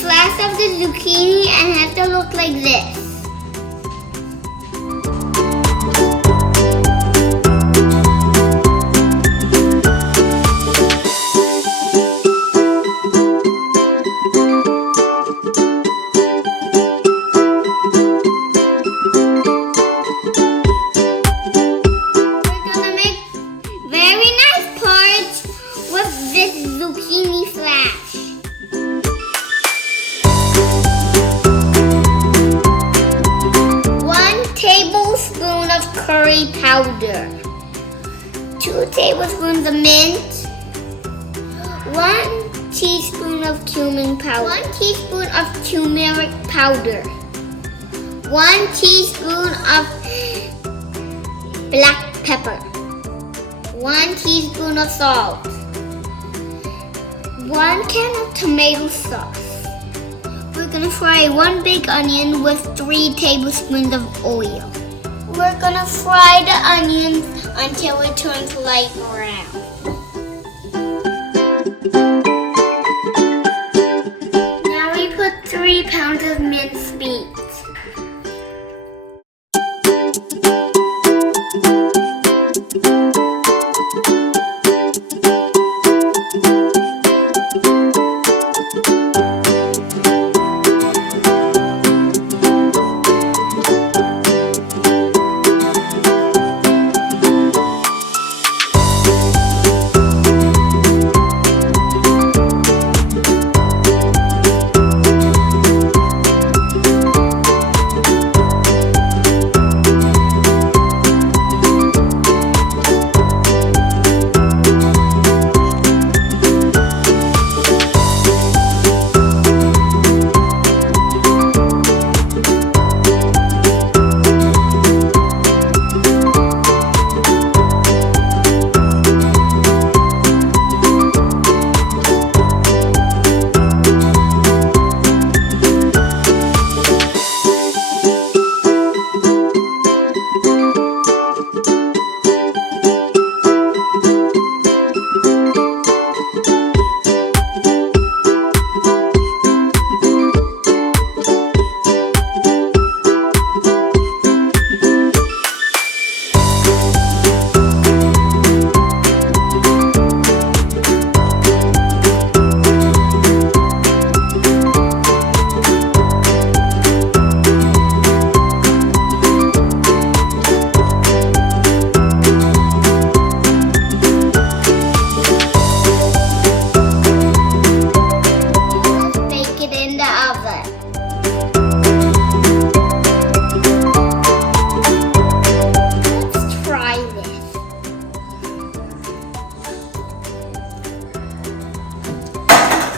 slice of the zucchini and have to look like this. Zucchini flash. One tablespoon of curry powder. 2 tablespoons of mint. 1 teaspoon of cumin powder. 1 teaspoon of turmeric powder. 1 teaspoon of black pepper. 1 teaspoon of salt. 1 can of tomato sauce. We're gonna fry 1 big onion with 3 tablespoons of oil. We're gonna fry the onions until it turns light brown. Now we put 3 pounds of minced meat.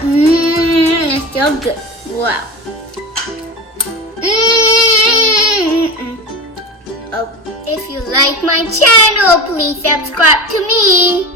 It's so good. Wow. Oh, if you like my channel, please subscribe to me.